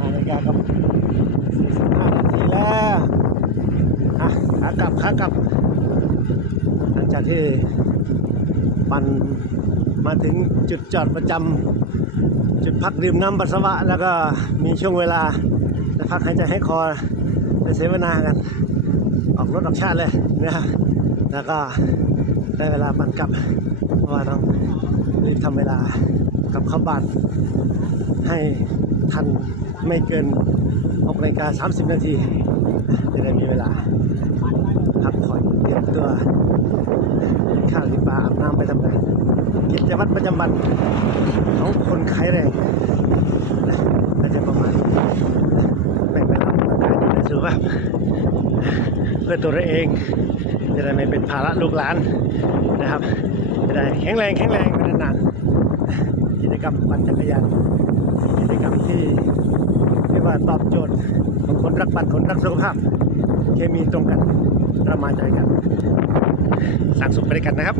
นาฬิกากับ45นาทีแล้วอะขากลับขากลับ หลังจากที่ปั่นมาถึงจุดจอดประจำจุดพักดื่มน้ำปัสสาวะ แล้วก็มีช่วงเวลาได้พักหายใจให้คอได้เสวนากัน ออกรถออกชาติเลยนะแล้วก็ได้เวลาปั่นกลับเพราะว่าต้อง ทำเวลากับเข้าบ้านให้ทันไม่เกิน6นาฬิกา30 นาที จะได้มีเวลาพักผ่อนเตรียมตัวข้าวกินปลาอาบน้ำไปทำงานกิจวัตรประจำวันของคนไขายแรงนะก็จะประมาณแบ่งเวลาออกกำลังกายดูแลสุขภาพเพื่อตัวเราเอง จะได้ไม่เป็นภาระลูกหลานนะครับ จะได้แข็งแรงแข็งแรงไปนานๆกิ จกรรมปั่นจักรยานกิจกรรมที่เรียกว่าตอบโจทย์ของคนรักปั่นคนรักสุขภาพ เคมีตรงกันเรามาใจกันสร้างสุขไปด้วยกันนะครับ